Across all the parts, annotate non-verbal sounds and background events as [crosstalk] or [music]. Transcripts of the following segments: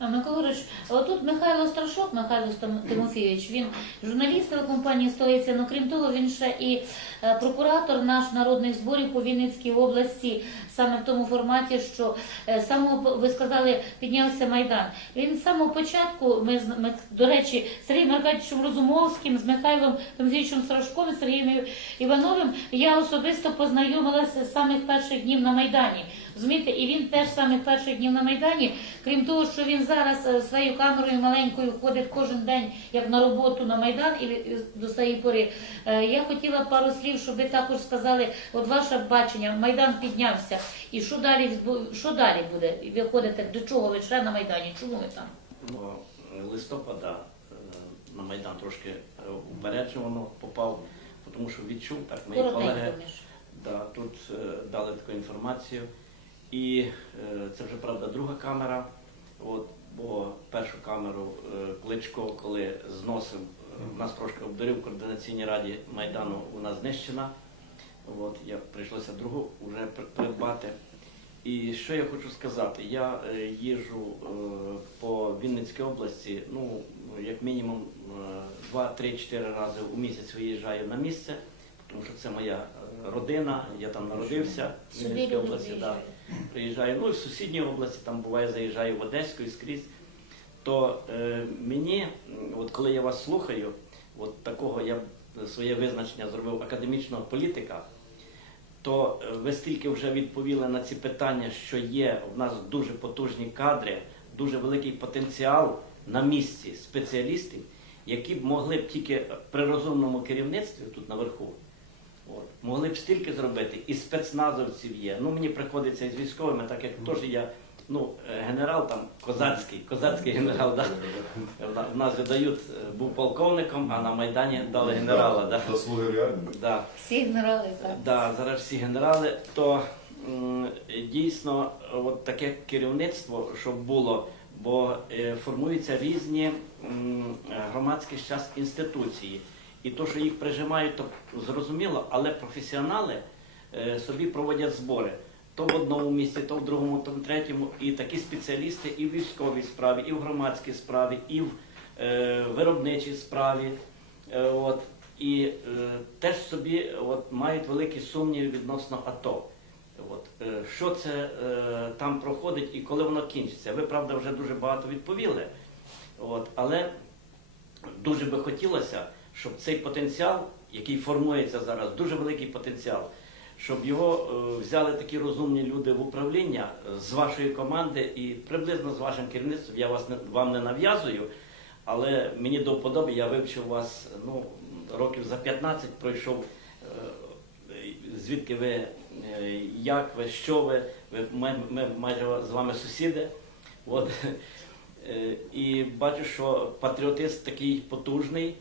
А Микола Григорович, отут Михайло Страшок, Михайло Тимофійович, він журналіст телекомпанії Столиця, ну крім того, він ще і е, прокуратор наш народних зборів по Вінницькій області, саме в тому форматі, що е, самого ви сказали, піднявся Майдан. Він з самого початку, ми, ми до речі, Сергієм Аркадійовичем Розумовським, з Михайлом Тимофійовичем Страшком, Сергієм Івановим, я особисто познайомилася з самих перших днів на Майдані. Розумієте, і він теж з самих перших днів на Майдані, крім того, що він зараз е, своєю камерою маленькою ходить кожен день як на роботу на Майдан і до цієї пори. Е, Я хотіла пару слів, щоб ви також сказали, от ваше бачення, Майдан піднявся. І що далі що далі буде? Ви ходите, до чого ви ще на Майдані? Чому ви там? Ну, листопада е, на Майдан трошки упереджувано попав, тому що відчув, так мої колеги да, тут е, дали таку інформацію. І е, це вже правда друга камера. От, бо першу камеру е, Кличко, коли зносив, е, нас трошки обдарив в координаційній раді Майдану, вона знищена. От, я прийшлося другу вже придбати. І що я хочу сказати? Я їжджу по Вінницькій області, ну, як мінімум е, 2-3-4 рази у місяць виїжджаю на місце, тому що це моя родина, я там народився в Сюди Вінницькій області. Да. Приїжджаю, ну і в сусідній області, там буває, заїжджаю в Одеську і скрізь. То е, мені, от коли я вас слухаю, от такого я своє визначення зробив академічного політика, то е, ви стільки вже відповіли на ці питання, що є в нас дуже потужні кадри, дуже великий потенціал на місці спеціалістів, які б могли б тільки при розумному керівництві тут наверху. От, могли б стільки зробити, і спецназовців є. Ну мені приходиться із військовими, так як теж я ну, е, генерал там козацький, козацький генерал, да? в нас видають, е, був полковником, а на Майдані дали генерала. Да? Заслуги реальні. Да. Всі генерали так. Да, зараз всі генерали, то м, дійсно от таке керівництво, щоб було, бо е, формуються різні м, громадські зараз інституції. І то, що їх прижимають, то зрозуміло, але професіонали е, собі проводять збори. То в одному місці, то в другому, то в третьому. І такі спеціалісти і в військовій справі, і в громадській справі, і в е, виробничій справі. Е, от, і е, теж собі от, мають великі сумніви відносно АТО. От, е, що це е, там проходить і коли воно кінчиться? Ви, правда, вже дуже багато відповіли. От, але дуже би хотілося, щоб цей потенціал, який формується зараз, дуже великий потенціал, щоб його е, взяли такі розумні люди в управління е, з вашої команди і приблизно з вашим керівництвом. Я вас не, вам не нав'язую, але мені до вподоби, я вивчив вас ну, років за 15, пройшов. е, Звідки ви, як ви, що ви, ви ми, ми майже з вами сусіди. От. [laughs] І бачу, що патріотизм такий потужний,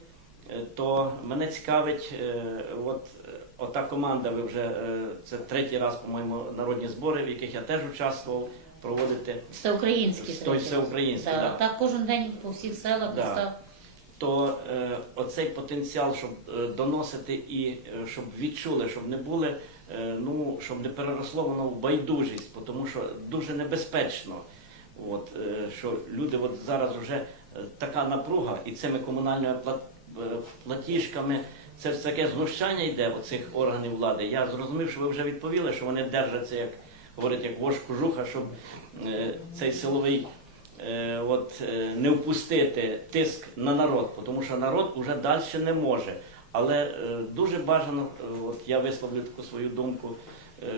то мене цікавить, е, от е, ота команда, ви вже е, це третій раз, по-моєму, народні збори, в яких я теж участвував, проводите. Всеукраїнські. Той всеукраїнський, Да. Так кожен день по всіх селах Да. то е, оцей потенціал, щоб е, доносити і е, щоб відчули, щоб не були, е, ну щоб не переросло воно в байдужість, тому що дуже небезпечно. От, е, що люди от зараз вже е, така напруга і цими комунальними плат, е, платіжками, це все таке знущання йде оцих органів влади. Я зрозумів, що ви вже відповіли, що вони держаться, як говорять, як вож кожуха, щоб е, цей силовий е, от, е, не впустити тиск на народ, тому що народ вже далі не може. Але е, дуже бажано, е, от я висловлю таку свою думку,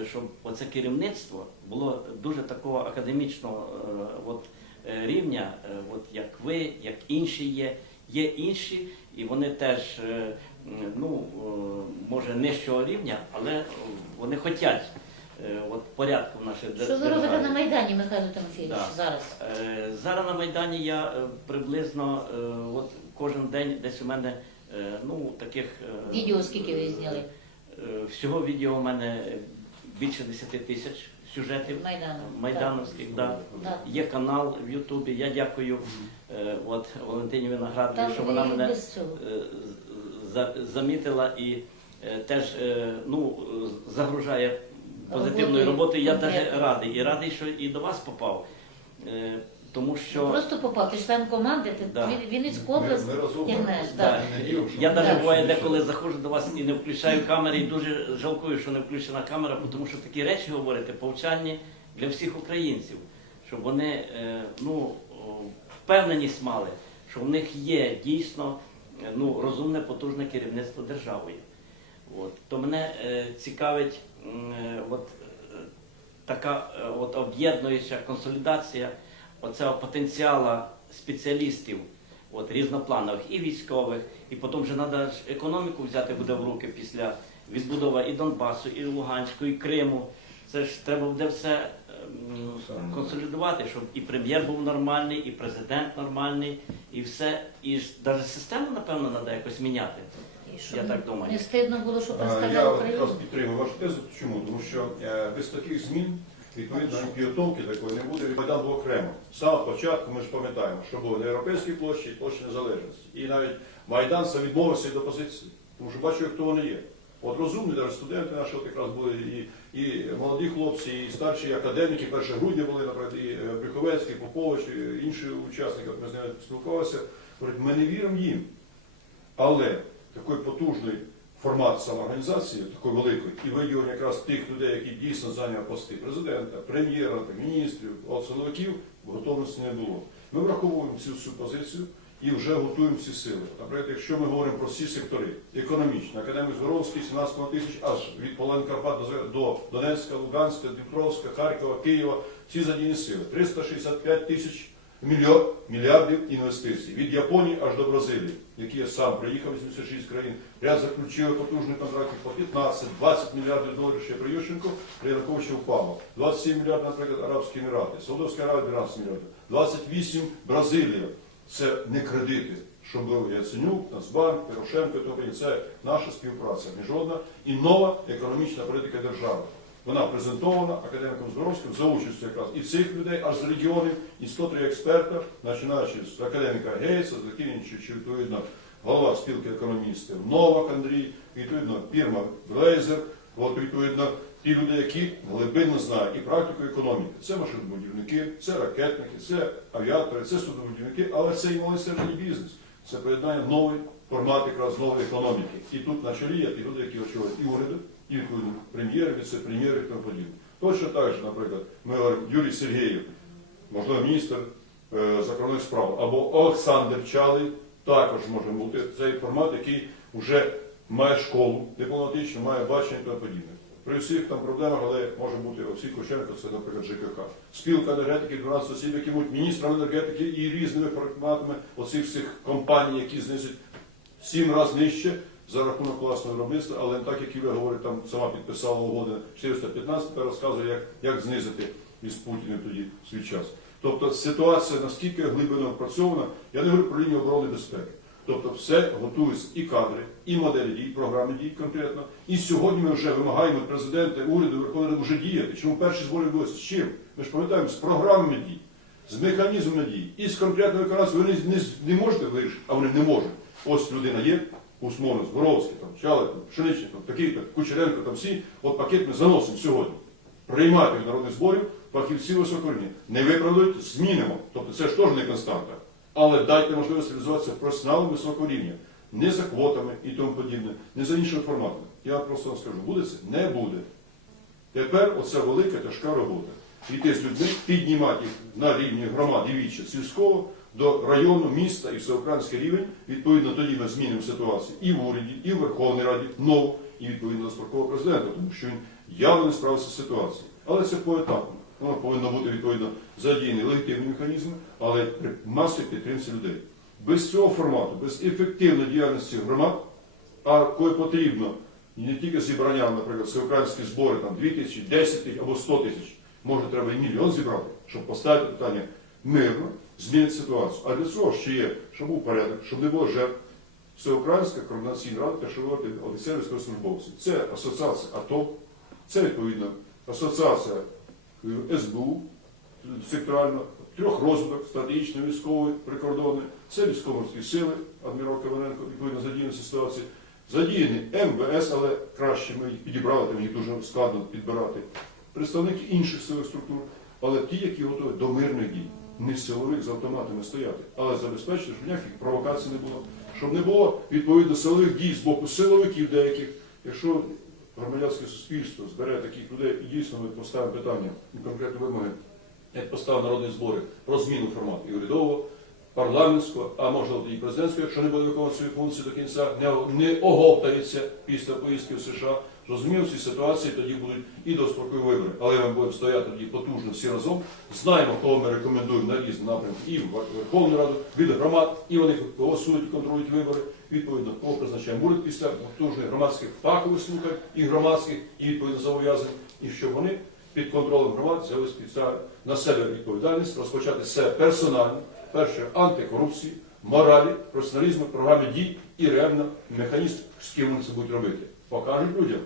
е, щоб оце керівництво було дуже такого академічного е, от, е, рівня, е, от як ви, як інші є. Є інші, і вони теж е, ну, е, може нижчого рівня, але вони хочуть е, от, порядку в нашій Що ви робите на Майдані, Михайло Тимофійович, Да. зараз? Зараз на Майдані я приблизно от кожен день десь у мене ну, таких. Відео скільки ви зняли? Всього відео у мене більше 10 тисяч сюжетів Майдану. майдановських. Да. Да. Є канал в Ютубі. Я дякую е, от, Валентині Виноградовій, Так, що вона мене без цього. е, за- замітила і е, теж е, ну, е, загружає позитивною Роботою роботою. Я теж навіть радий. І радий, що і до вас попав. Е, тому що Просто попав, ти член команди, ти Да. Він- Вінницьку область Ми- ми разом тягнеш. Да. так. Я навіть буває деколи заходжу до вас і не включаю камери, і дуже жалкую, що не включена камера, тому що такі речі говорите повчальні для всіх українців, щоб вони е, ну, о, впевненість мали, що в них є дійсно е, ну, розумне, потужне керівництво державою. От. То мене е, цікавить м, е, от, е, така е, от, об'єднуюча консолідація оцього потенціалу спеціалістів от, різнопланових і військових, і потім вже треба ж економіку взяти буде в руки після відбудови і Донбасу, і Луганську, і Криму. Це ж треба буде все ем, консолідувати, щоб і прем'єр був нормальний, і президент нормальний, і все. І ж навіть систему, напевно, треба якось міняти. Щоб Я так думаю. Не стидно було, що представляв Я якраз підтримую вашу тезу. Чому? Тому що без таких змін, відповідно, підготовки такої не буде. Майдан був окремо. З самого початку ми ж пам'ятаємо, що було на Європейській площі і площі Незалежності. І навіть Майдан це відмовився від опозиції, тому що бачив, хто вони є. От розумні, навіть студенти наші от якраз були, і, і молоді хлопці, і старші академіки, 1 грудня були, наприклад, і е, Брюховецький, Попович, і інші учасники, ми з ними спілкувалися, говорять, ми не віримо їм. Але такий потужний формат самоорганізації, такої великої, і виділення якраз тих людей, які дійсно зайняли пости президента, прем'єра, міністрів, силовиків, готовності не було. Ми враховуємо цю всю позицію і вже готуємо ці сили. Наприклад, якщо ми говоримо про всі сектори, економічно, академік Згоровський, 17 тисяч, аж від половини Карпат до- до Донецька, Луганська, Дніпровська, Харкова, Києва, всі задіяні сили. 365 тисяч мільярдів інвестицій. Від Японії аж до Бразилії, які я сам приїхав 86 країн. Ряд заключили потужні контракти по 15-20 мільярдів доларів ще при Ющенку, при Януковичі впало. 27 мільярдів, наприклад, Арабські Емірати, Саудовська Аравія 12 мільярдів, 28 Бразилія. Це не кредити, що був Яценюк, Нацбанк, Порошенко, тобто це наша співпраця міжнародна і нова економічна політика держави. Вона презентована академіком Зборовським за участю якраз і цих людей, аж з регіонів, і 103 експерта, починаючи з академіка Гейса, закінчуючи відповідно голова спілки економістів Новак Андрій, відповідно фірма Глейзер, от відповідно ті люди, які глибинно знають і практику економіки. Це машинобудівники, це ракетники, це авіатори, це судоводівники, але це і малий середній бізнес. Це поєднання новий формат якраз нової економіки. І тут на чолі є ті люди, які очолюють і уряди, і відповідно прем'єри, віце-прем'єри тому подібне. Точно так же, наприклад, ми говоримо Юрій Сергєєв, можливо, міністр е, закордонних справ, або Олександр Чалий, також може бути цей формат, який вже має школу дипломатичну, має бачення тому подібне. При всіх там проблемах, але може бути Олексій Кученко, це, наприклад, ЖКХ. Спілка енергетики, 12 осіб, які будуть міністрами енергетики і різними форматами оцих всіх компаній, які знизять сім разів нижче за рахунок власного виробництва, але так, як Юля говорить, там сама підписала угоду 415, та розказує, як, як знизити із Путіним тоді свій час. Тобто ситуація наскільки глибинно опрацьована, я не говорю про лінію оборони безпеки. Тобто все готується і кадри, і моделі дій, програми дій конкретно. І сьогодні ми вже вимагаємо президента, уряду, Верховної Ради вже діяти. Чому перші збори відбулися? З чим? Ми ж пам'ятаємо, з програмами дій, з механізмами дій і з конкретною виконавцем. Не, не можете вирішити, а вони не можуть. Ось людина є, Усмонов, Зборовський, там, Чалик, там, Пшеничник, там, такий, там, Кучеренко, там всі. От пакет ми заносимо сьогодні. Приймати від народних зборів фахівці високого рівня. Не виправдують, змінимо. Тобто це ж теж не константа. Але дайте можливість реалізуватися професіоналам високого рівня. Не за квотами і тому подібне, не за іншими форматами. Я просто вам скажу, буде це? Не буде. Тепер оця велика тяжка робота. Йти з людьми, піднімати їх на рівні громад і віччя сільського до району, міста і всеукраїнський рівень. Відповідно, тоді ми змінимо ситуацію і в уряді, і в Верховній Раді, нову, і відповідно до строкового президента, тому що він явно не справився з ситуацією. Але це поетапно. Воно повинно бути відповідно задіяні легітимні механізми, але при масовій підтримці людей. Без цього формату, без ефективної діяльності громад, а коли потрібно не тільки зібрання, наприклад, всеукраїнські збори там 2 тисячі, 10 тисяч або 100 тисяч, може треба і мільйон зібрати, щоб поставити питання мирно, змінити ситуацію. А для цього ще є, щоб був порядок, щоб не було жертв. Всеукраїнська координаційна рада Кашевати офіцерів військовослужбовців. Це асоціація АТО, це відповідно асоціація е, СБУ, секторально, трьох розвиток, стратегічної, військової, прикордонної, це військово-морські сили, адмірал Кавененко, відповідно задіяні ситуації. Задіяні МВС, але краще ми їх підібрали, там їх дуже складно підбирати. Представники інших силових структур, але ті, які готові до мирних дій. Не силовик з автоматами стояти, але забезпечити, щоб ніяких провокацій не було, щоб не було відповідно силових дій з боку силовиків деяких. Якщо громадянське суспільство збере таких людей і дійсно ми поставимо питання і конкретні вимоги, як поставив народні збори про зміну формату і урядового, парламентського, а можливо і президентського, якщо не буде виконувати свої функції до кінця, не, оговтається після поїздки в США. Розумію, в цій ситуації тоді будуть і дострокові вибори. Але ми будемо стояти тоді потужно всі разом. Знаємо, кого ми рекомендуємо на різні напрямки і в Верховну Раду, від громад, і вони голосують і контролюють вибори. Відповідно, кого призначаємо будуть після потужних громадських фахових слухань і громадських, і відповідно зобов'язань, і щоб вони під контролем громад взяли на себе відповідальність, розпочати все персонально, перше антикорупції, моралі, професіоналізму, програми дій і реально механізм, з ким вони це будуть робити. Покажуть людям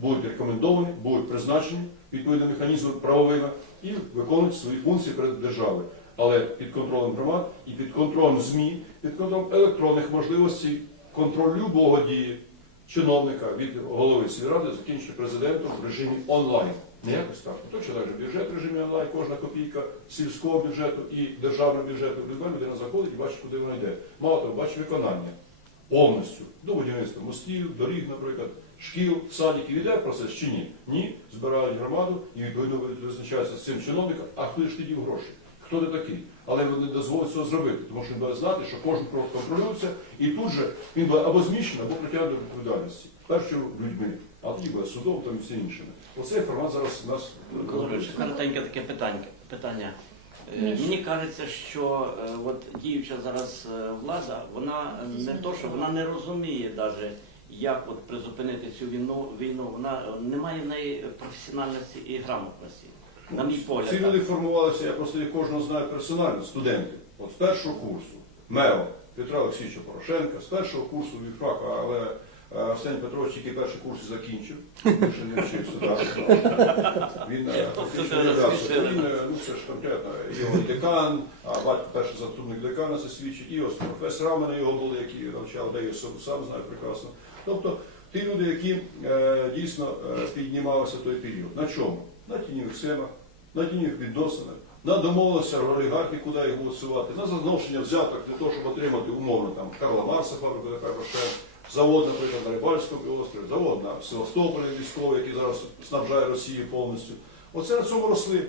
будуть рекомендовані, будуть призначені відповідно механізми правовими і виконують свої функції перед державою. Але під контролем громад і під контролем ЗМІ, під контролем електронних можливостей, контроль любого дії чиновника від голови сільради закінчує президентом в режимі онлайн. Не якось так. Точно так же бюджет в режимі онлайн, кожна копійка сільського бюджету і державного бюджету. Люба людина заходить і бачить, куди вона йде. Мало того, бачить виконання повністю до будівництва мостів, доріг, наприклад, шкіл, садиків. Іде процес чи ні? Ні, збирають громаду і відповідно визначаються з цим чиновником, а хто ж тоді гроші? Хто ти такий? Але вони не дозволять цього зробити, тому що він буде знати, що кожен крок контролюється, і тут же він буде або зміщений, або притягнутий до відповідальності. Перше людьми, а тоді буде судом там і всі іншими. Оцей формат зараз у нас коротеньке таке питання. питання. Е, Мені кажеться, що е, от діюча зараз е, влада, вона не то, що вона не розуміє навіть, як от призупинити цю війну, війну. Вона е, немає в неї професіональності і грамотності. На мій погляд. Ці так. люди формувалися, я просто їх кожного знаю персонально, студенти. От з першого курсу МЕО Петра Олексійовича Порошенка, з першого курсу вівфака, але е, Арсеній Петрович тільки перший курс закінчив, більше не вчився далі. Він е, це не вдався. розсвітили. Він, е, ну ж конкретно, його декан, а батько перший заступник декана це свідчить, і ось професора в мене його були, які навчали, де я сам знаю прекрасно. Тобто ті люди, які е, дійсно е, піднімалися в той період. На чому? На тіньових схемах, на тіньових відносинах, на домовленості олігархи, куди їх голосувати, на заношення взяток для того, щоб отримати умовно там Карла Марса, фабрику така Рошен, завод, наприклад, на Рибальському півострові, завод на Севастополі військовий, який зараз снабжає Росію повністю. Оце на цьому росли.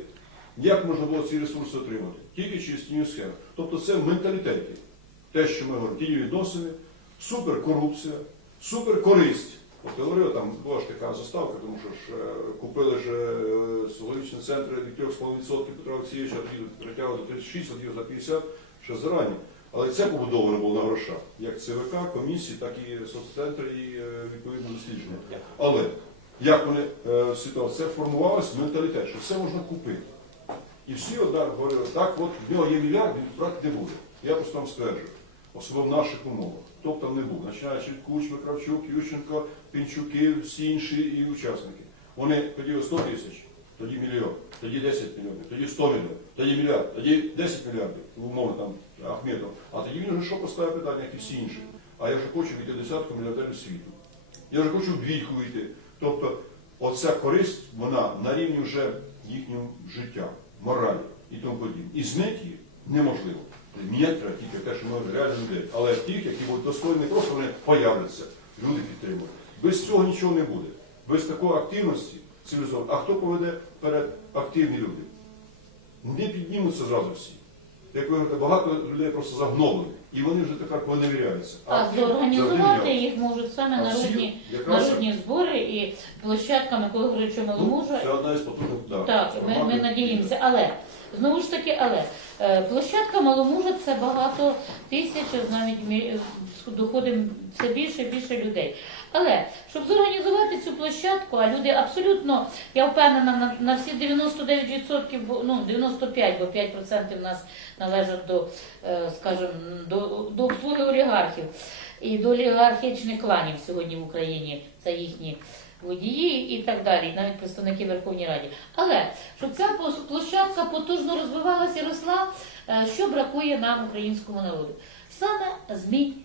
Як можна було ці ресурси отримати? Тільки через тіньові схеми. Тобто це в менталітеті. Те, що ми говоримо, тіньові відносини, суперкорупція, суперкористь. От говорив, там була ж така заставка, тому що ж е, купили ж е, психологічні центри від 3,5% Петра Олексійовича, тоді притягли до 36, тоді за 50, ще зарані. Але це побудовано було на грошах, як ЦВК, комісії, так і соццентри і е, відповідно дослідження. Але як вони е, ситуація, це формувалось менталітет, що все можна купити. І всі однак говорили, так, от в нього є мільярд, він брати не буде. Я просто вам стверджую, особливо в наших умовах. Б там не був, починаючи від Кучми, Кравчук, Ющенко, Пінчуки, всі інші і учасники. Вони тоді 100 тисяч, тоді мільйон, тоді 10 мільйонів, тоді 100 мільйонів, тоді мільярд, тоді 10 мільярдів, умовно там Ахметов. А тоді він вже що поставив питання, як і всі інші. А я вже хочу війти десятку мільярдерів світу. Я вже хочу двійку вийти. Тобто оця користь, вона на рівні вже їхнього життя, моралі і тому подібне. І змити її неможливо. Треба тільки те, що ми реально людей. Але тих, які будуть достойні, просто вони появляться, люди підтримують. Без цього нічого не буде. Без такої активності цивілізованої. А хто поведе вперед активні люди? Не піднімуться зразу всі. Як ви говорите, багато людей просто загноблені. І вони вже тепер поневіряються. А завжди зорганізувати їх можуть саме А народні, якраз- народні збори і площадка Миколи Григоровича Маломужа. Ну, Це одна із потужних да, Так, ми, ми надіємося. Але знову ж таки, але е, площадка Маломужа це багато тисяч, навіть мі- доходить все більше і більше людей. Але щоб зорганізувати цю площадку, а люди абсолютно, я впевнена, на, на всі 99%, бо- ну 95, бо 5% в нас належать до, е, скажімо, до, до обслуги олігархів і до олігархічних кланів сьогодні в Україні. Це їхні водії і так далі, навіть представники Верховній Раді. Але щоб ця площадка потужно розвивалася і росла, е, що бракує нам, українському народу? Саме змін т-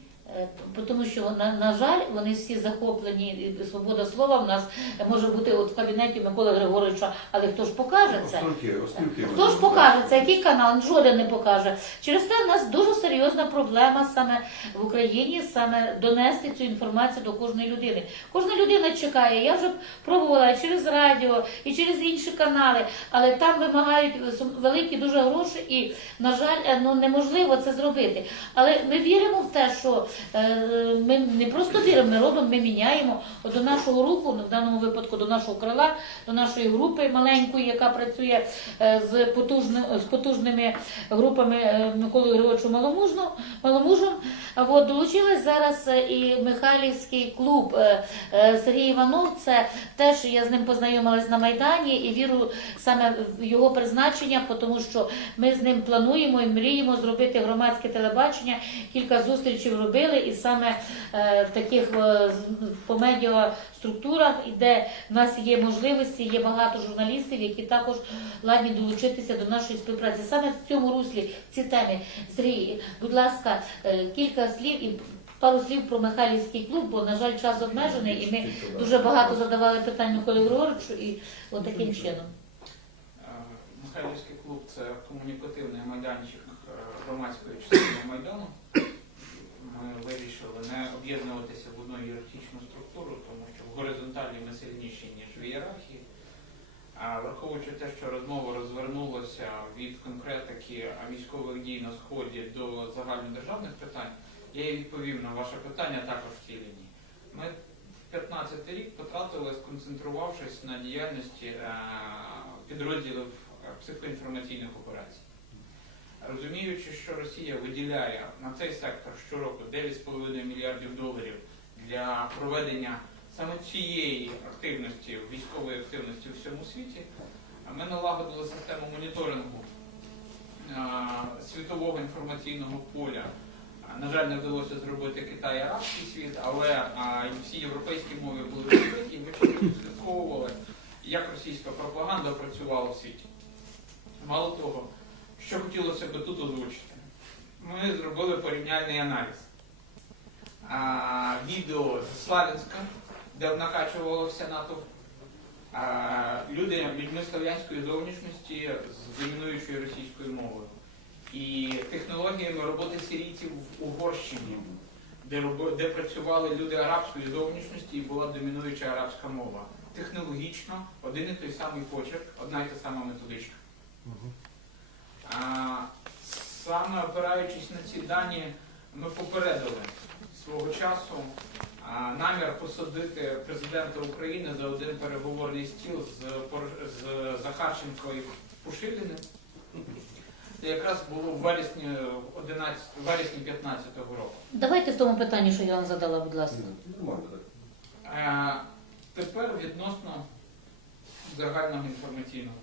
Тому що на, на жаль, вони всі захоплені. і Свобода слова в нас може бути от в кабінеті Миколи Григоровича, але хто ж покаже це? Острівки, острівки. Хто ж покаже це? Який канал? Жоден не покаже. Через те в нас дуже серйозна проблема саме в Україні, саме донести цю інформацію до кожної людини. Кожна людина чекає. Я вже пробувала і через радіо, і через інші канали, але там вимагають великі дуже гроші, і на жаль, е, ну неможливо це зробити. Але ми віримо в те, що е, ми не просто віримо, ми робимо, ми міняємо От до нашого руху, в даному випадку до нашого крила, до нашої групи маленької, яка працює е, з, потужни, з потужними групами е, Миколи Григоровича Маломужно. От, долучилась зараз е, і Михайлівський клуб е, е, Сергій Іванов. Це теж я з ним познайомилась на Майдані і вірю саме в його призначення, тому що ми з ним плануємо і мріємо зробити громадське телебачення. Кілька зустрічей робили, і саме е, в таких е, по медіаструктурах, де в нас є можливості, є багато журналістів, які також ладні долучитися до нашої співпраці. Саме в цьому руслі в цій темі. Сергій, будь ласка, е, кілька слів і пару слів про Михайлівський клуб, бо, на жаль, час обмежений, і ми дуже багато задавали питань Миколі Григоровичу, і от таким чином. Михайлівський клуб це комунікативний майданчик громадської частини Майдану. Вирішили не об'єднуватися в одну ієрархічну структуру, тому що в горизонталі ми сильніші, ніж в ієрархії. А враховуючи те, що розмова розвернулася від конкретики військових дій на сході до загальнодержавних питань, я і відповім на ваше питання також в цій лінії. Ми в 15 рік потратили, сконцентрувавшись на діяльності е, підрозділів е, психоінформаційних операцій. Розуміючи, що Росія виділяє на цей сектор щороку 9,5 мільярдів доларів для проведення саме цієї активності, військової активності у всьому світі, ми налагодили систему моніторингу світового інформаційного поля. На жаль, не вдалося зробити Китай і арабський світ, але всі європейські мови були відкриті, і ми відслідковували, як російська пропаганда працювала в світі. Мало того, що хотілося би тут озвучити, ми зробили порівняльний аналіз. А, відео з Славянська, де накачувалося НАТО. Люди, людьми слов'янської зовнішності з домінуючою російською мовою і технологіями роботи сирійців в Угорщині, де, де працювали люди арабської зовнішності і була домінуюча арабська мова. Технологічно один і той самий почерк, одна і та сама методичка. А, саме опираючись на ці дані, ми попередили свого часу намір посадити президента України за один переговорний стіл з, з Захарченко і Пушиліним. Це якраз було в вересні 11, вересні 15 року. Давайте в тому питанні, що я вам задала, будь ласка. Е, Тепер відносно загального інформаційного.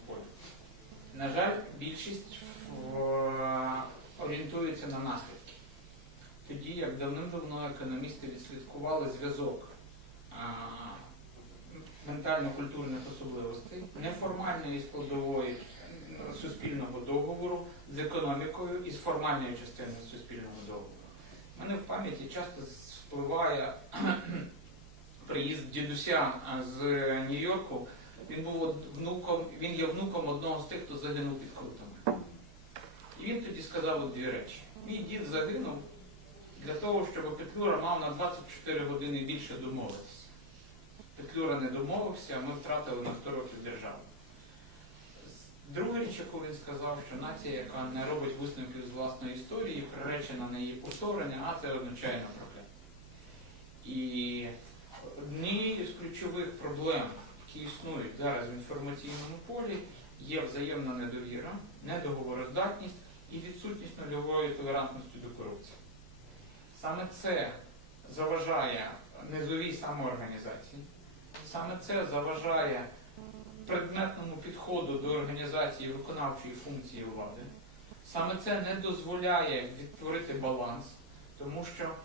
На жаль, більшість орієнтується на наслідки. Тоді, як давним-давно економісти відслідкували зв'язок ментально-культурних особливостей, неформальної складової суспільного договору з економікою і з формальною частиною суспільного договору. У мене в пам'яті часто спливає [clears throat] приїзд дідуся з Нью-Йорку. Він був внуком, він є внуком одного з тих, хто загинув під крутами. І він тоді сказав дві речі. Мій дід загинув для того, щоб Петлюра мав на 24 години більше домовитися. Петлюра не домовився, а ми втратили на 100 років державу. Друга річ, яку він сказав, що нація, яка не робить висновків з власної історії, приречена на її повторення, а це одночайна проблема. І однією з ключових проблем, які існують зараз в інформаційному полі, є взаємна недовіра, недоговороздатність і відсутність нульової толерантності до корупції. Саме це заважає низовій самоорганізації, саме це заважає предметному підходу до організації виконавчої функції влади. Саме це не дозволяє відтворити баланс, тому що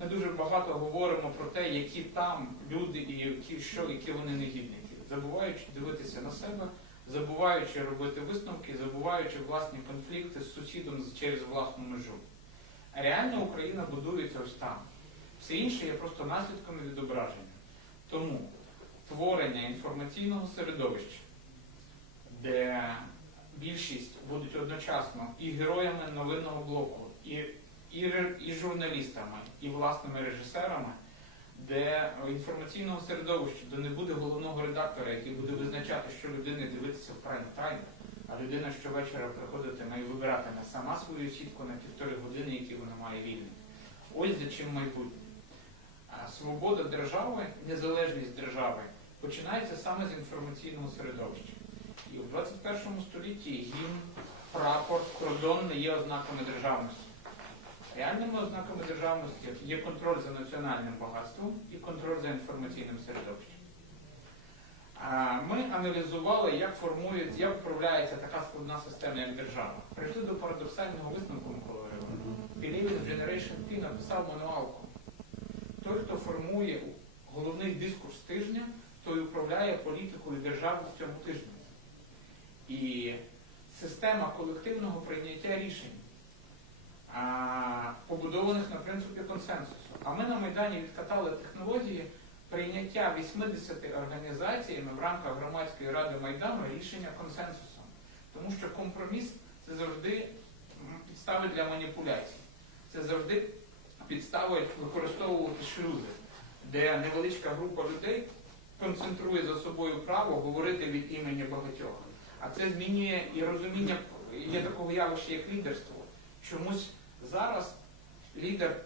ми дуже багато говоримо про те, які там люди і які, що, які вони негідники, забуваючи дивитися на себе, забуваючи робити висновки, забуваючи власні конфлікти з сусідом через власну межу. А реально Україна будується ось там. Все інше є просто наслідком і відображенням. Тому творення інформаційного середовища, де більшість будуть одночасно і героями новинного блоку, і, і, і журналістами, і власними режисерами, де інформаційного середовища, де не буде головного редактора, який буде визначати, що людини дивитися в прайм-тайм, а людина щовечора приходитиме і вибиратиме сама свою сітку на півтори години, які вона має вільні. Ось за чим майбутнє. Свобода держави, незалежність держави починається саме з інформаційного середовища. І в 21 столітті гімн, прапор, кордон не є ознаками державності. Реальними ознаками державності є контроль за національним багатством і контроль за інформаційним середовищем. Ми аналізували, як формується, як вправляється така складна система, як держава. Прийшли до парадоксального висновку Григорович. Believing Generation P написав мануалку. Той, хто формує головний дискурс тижня, той управляє політикою держави в цьому тижні. І система колективного прийняття рішень, побудованих на принципі консенсусу. А ми на Майдані відкатали технології прийняття 80 організаціями в рамках громадської ради Майдану рішення консенсусом. Тому що компроміс це завжди підстави для маніпуляцій. Це завжди підстави використовувати шлюзи, де невеличка група людей концентрує за собою право говорити від імені багатьох. А це змінює і розуміння, є такого явища, як лідерство. Чомусь зараз лідер,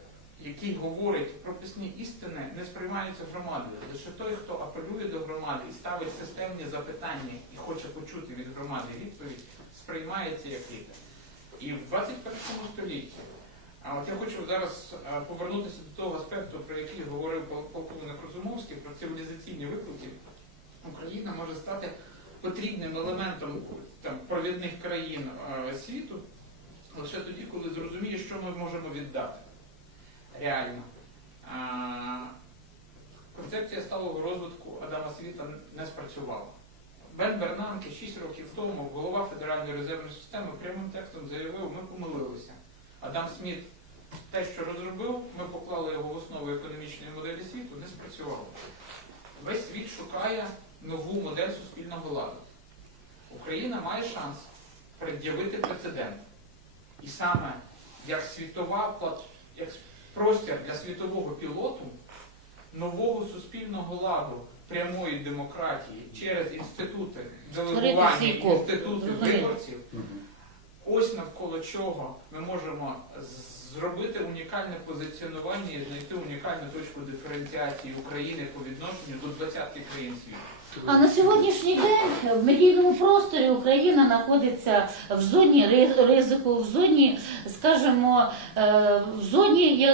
який говорить прописні істини, не сприймається громадою. Лише той, хто апелює до громади і ставить системні запитання і хоче почути від громади відповідь, сприймається як лідер. І в 21 столітті, а от я хочу зараз повернутися до того аспекту, про який говорив полковник Розумовський, про цивілізаційні виклики. Україна може стати потрібним елементом там, провідних країн світу лише тоді, коли зрозуміє, що ми можемо віддати реально. Концепція сталого розвитку Адама Світа не спрацювала. Бен Бернанке 6 років тому, голова Федеральної резервної системи, прямим текстом заявив, ми помилилися. Адам Сміт те, що розробив, ми поклали його в основу економічної моделі світу, не спрацювало. Весь світ шукає нову модель суспільного ладу. Україна має шанс пред'явити прецедент. І саме як світова як простір для світового пілоту нового суспільного ладу прямої демократії через інститути делегування, інститути виборців, ось навколо чого ми можемо зробити унікальне позиціонування і знайти унікальну точку диференціації України по відношенню до 20 країн світу. А на сьогоднішній день в медійному просторі Україна знаходиться в зоні ри- ризику, в зоні, скажімо, е, в зоні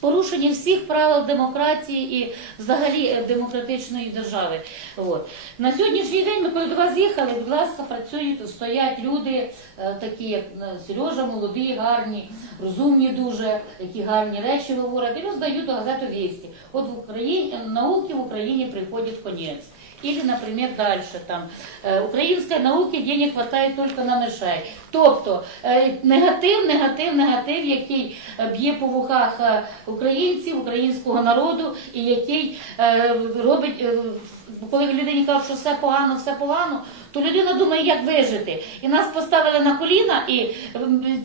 порушення всіх правил демократії і взагалі е, демократичної держави. От. На сьогоднішній день ми коли до вас їхали, будь ласка, працюють, стоять люди, е, такі як е, Сережа, молоді, гарні, розумні дуже, які гарні речі говорять, і роздають газету «Вісті». От в Україні науки в Україні приходять конець. Или, например, дальше там е, української науки денег хватає тільки на мишей. Тобто е, негатив, негатив, негатив, який е, б'є по вухах українців, українського народу, і який робить, е, коли людині кажуть, що все погано, все погано, то людина думає, як вижити. І нас поставили на коліна, і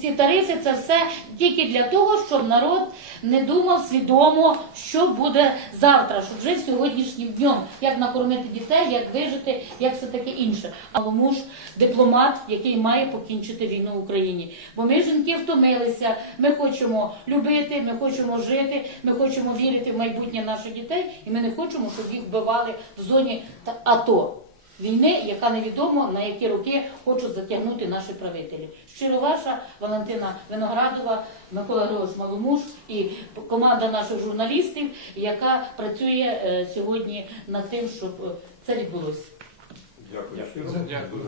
ці тарифи це все тільки для того, щоб народ не думав свідомо, що буде завтра, щоб жив сьогоднішнім днем, як накормити дітей, як вижити, як все таке інше. Але муж дипломат, який має покінчити війну в Україні. Бо ми жінки втомилися, ми хочемо любити, ми хочемо жити, ми хочемо вірити в майбутнє наших дітей, і ми не хочемо, щоб їх вбивали в зоні та- АТО. Війни, яка невідомо на які роки хочуть затягнути наші правителі. Щиро ваша Валентина Виноградова, Микола Григорович Маломуш і команда наших журналістів, яка працює е, сьогодні над тим, щоб е, це відбулося. Дякую Дякую. Дякую.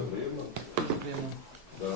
Приємно. Да.